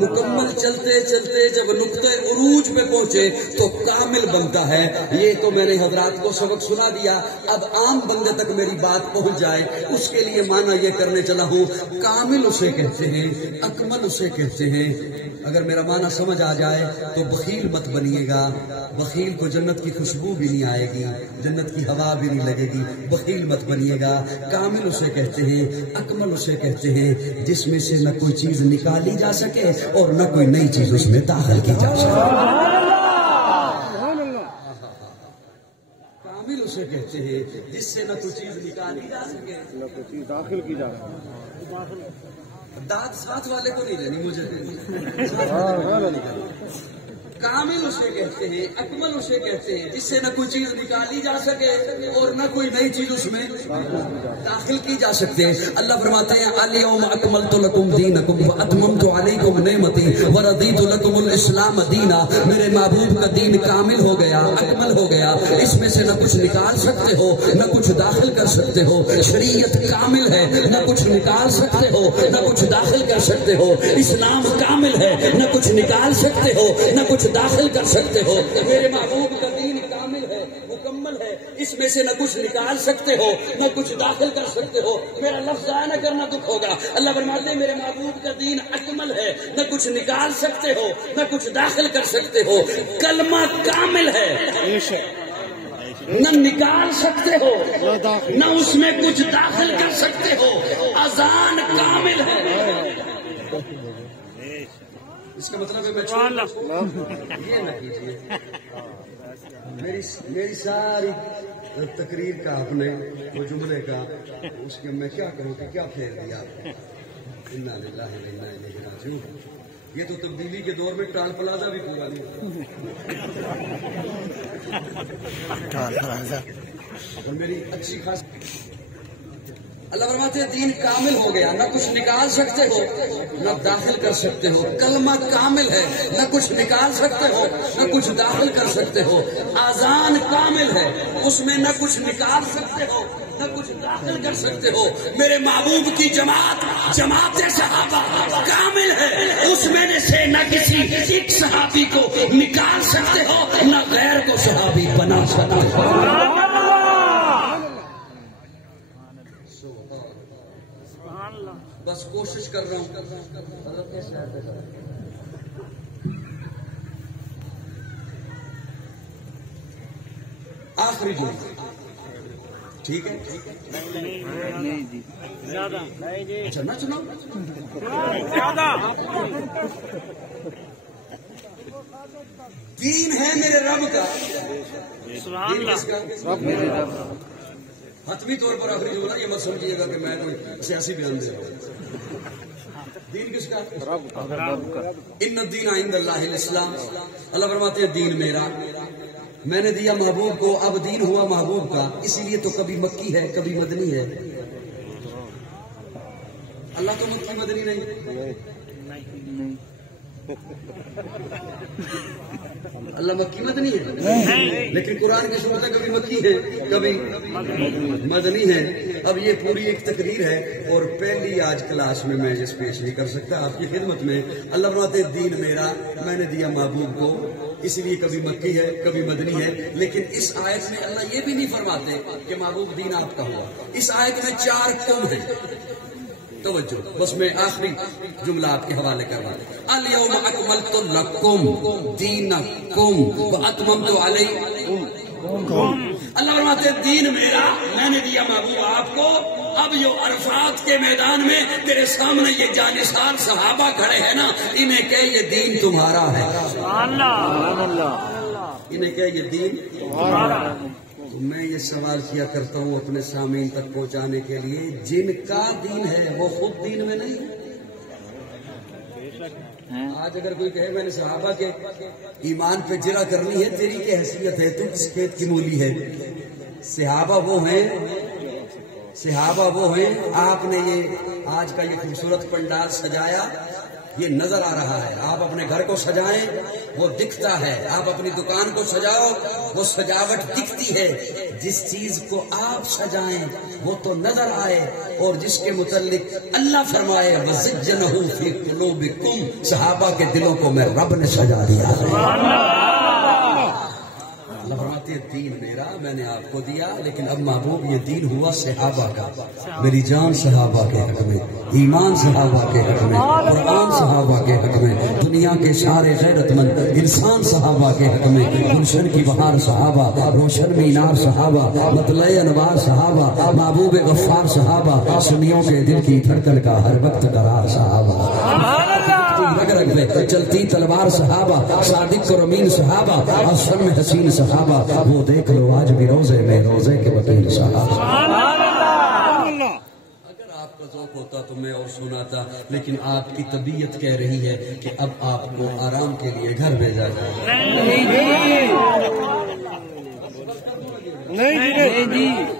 مکمل چلتے چلتے جب نقطۂ عروج پہ پہنچے تو کامل بنتا ہے. یہ تو میں نے حضرات کو سبق سنا دیا. اب عام بندے تک میری بات پہنچ جائے اس کے لیے معنی یہ کرنے چلا ہوں. کامل اسے کہتے ہیں, اکمل اسے کہتے ہیں. اگر میرا معنی سمجھ آ جائے تو بخیل مت بنیے گا. بخیل کو جنت کی خوشبو بھی نہیں آئے گی, جنت کی ہوا بھی نہیں لگے گی. بخیل مت بنیے گا. کامل اسے کہتے ہیں, اکمل اسے کہتے ہیں جس میں سے نہ کوئی چیز نکالی جا سکے اور نہ کوئی نئی چیز اس میں داخل کی جا سکے. کامل اسے کہتے ہیں جس سے نہ کوئی چیز نکالی جا سکے نہ کوئی چیز داخل کی جا سکے. دانت ساتھ والے کو نہیں لینی مجھے. کامل اسے کہتے ہیں, اکمل اسے کہتے ہیں جس سے نہ کوئی چیز نکالی جا سکے اور نہ کوئی نئی چیز اس میں داخل کی جا سکتے. اللہ فرماتے ہیں الیوم اکملت لکم دینکم واتممت علیکم نعمتی ورضیت لکم الاسلام دینا. میرے محبوب کا دین کامل ہو گیا, اکمل ہو گیا. اس میں سے نہ کچھ نکال سکتے ہو نہ کچھ داخل کر سکتے ہو. شریعت کامل ہے, نہ کچھ نکال سکتے ہو نہ کچھ داخل کر سکتے ہو. اسلام کامل ہے, نہ کچھ نکال سکتے ہو نہ کچھ داخل کر سکتے ہو. میرے محبوب کا دین کامل ہے, مکمل ہے. اس میں سے نہ کچھ نکال سکتے ہو نہ کچھ داخل کر سکتے ہو. میرا لفظ ضائع نہ کرنا دکھ ہوگا. اللہ فرماتے ہیں میرے محبوب کا دین اکمل ہے, نہ کچھ نکال سکتے ہو نہ کچھ داخل کر سکتے ہو. کلمہ کامل ہے, نہ نکال سکتے ہو نہ اس میں کچھ داخل کر سکتے ہو. اذان کامل ہے. اس کا مطلب ہے یہ نہ کیجیے. میری ساری تقریر کا آپ نے وہ جملے کا اس کے میں کیا کروں کہ کیا پھیر دیا آپ نے. انا للہ و انا الیہ راجعون. یہ تو تبدیلی کے دور میں ٹال پلازا بھی پورا نہیں. میری اچھی خاص اللہ فرماتے ہیں دین کامل ہو گیا, نہ کچھ نکال سکتے ہو نہ داخل کر سکتے ہو. کلمہ کامل ہے, نہ کچھ نکال سکتے ہو نہ کچھ داخل کر سکتے ہو. آذان کامل ہے, اس میں نہ کچھ نکال سکتے ہو نہ کچھ داخل کر سکتے ہو. میرے محبوب کی جماعت صحابہ کامل ہے, اس میں سے نہ کسی ایک صحابی کو نکال سکتے ہو نہ غیر کو صحابی بنا سکتے ہو. بس کوشش کر رہا ہوں. آخری جو ٹھیک ہے چلنا چناؤ دین ہے میرے رب کا. حتمی طور پر آخری جو یہ مت سمجھیے گا کہ میں کوئی سیاسی بیان دے رہا ہوں. دین کس کا؟ ان الدین عند اللہ الاسلام. اللہ فرماتے ہیں دین میرا, میں نے دیا محبوب کو, اب دین ہوا محبوب کا. اسی لیے تو کبھی مکی ہے کبھی مدنی ہے. اللہ تو مکی مدنی نہیں. اللہ مکی مدنی ہے, لیکن قرآن کی صورتیں کبھی مکی ہے کبھی مدنی ہے. اب یہ پوری ایک تقریر ہے اور پہلی آج کلاس میں میں اس پیش نہیں کر سکتا آپ کی خدمت میں. اللہ فرماتے دین میرا, میں نے دیا محبوب کو, اس لیے کبھی مکی ہے کبھی مدنی ہے. لیکن اس آیت میں اللہ یہ بھی نہیں فرماتے کہ محبوب دین آپ کا ہوا. اس آیت میں 4 کم ہیں. توجہ, بس میں آخری جملہ آپ کے حوالے کروا دوں. الیوم اکملت لکم دینکم واتممت علیکم. اللہ فرماتے ہیں دین میرا, میں نے دیا محبوب آپ کو. اب یہ عرفات کے میدان میں تیرے سامنے یہ جانثار صحابہ کھڑے ہیں نا, انہیں کہ یہ دین تمہارا ہے. انہیں کہ یہ دین تمہارا ہے. میں یہ سوال کیا کرتا ہوں اپنے سامعین تک پہنچانے کے لیے, جن کا دین ہے وہ خود دین میں نہیں. آج اگر کوئی کہے میں نے صحابہ کے ایمان پہ جرا کرنی ہے, تیری کی حیثیت ہے, تو کس کھیت کی مولی ہے. صحابہ وہ ہیں آپ نے یہ آج کا یہ خوبصورت پنڈال سجایا یہ نظر آ رہا ہے. آپ اپنے گھر کو سجائیں وہ دکھتا ہے، آپ اپنی دکان کو سجاؤ وہ سجاوٹ دکھتی ہے. جس چیز کو آپ سجائیں وہ تو نظر آئے، اور جس کے متعلق اللہ فرمائے وَزَيَّنَهُ فِي قُلُوبِكُمْ، صحابہ کے دلوں کو میں رب نے سجا دیا ہے. اللہ فرماتے ہیں دین میرا میں نے آپ کو دیا، لیکن اب محبوب یہ دین ہوا صحابہ کا. میری جان صحابہ کے حق میں، ایمان صحابہ کے حق میں، قرآن صحابہ کے حق میں، دنیا کے سارے غیرت مند انسان صحابہ کے حق میں. گلشن کی بہار صحابہ، روشن مینار صحابہ، مطلع انوار صحابہ، محبوب غفار صحابہ، سنیوں کے دل کی دھڑکن کا ہر وقت قرار صحابہ، رگ رگ میں چلتی تلوار صحابہ، صادق اور امین صحابہ، اور شم حسین صحابہ. وہ دیکھ لو آج بھی روزے میں روزے کے وکیل صحابہ. اگر آپ کا ذوق ہوتا تو میں اور سناتا، لیکن آپ کی طبیعت کہہ رہی ہے کہ اب آپ کو آرام کے لیے گھر بھیجا جائے. نہیں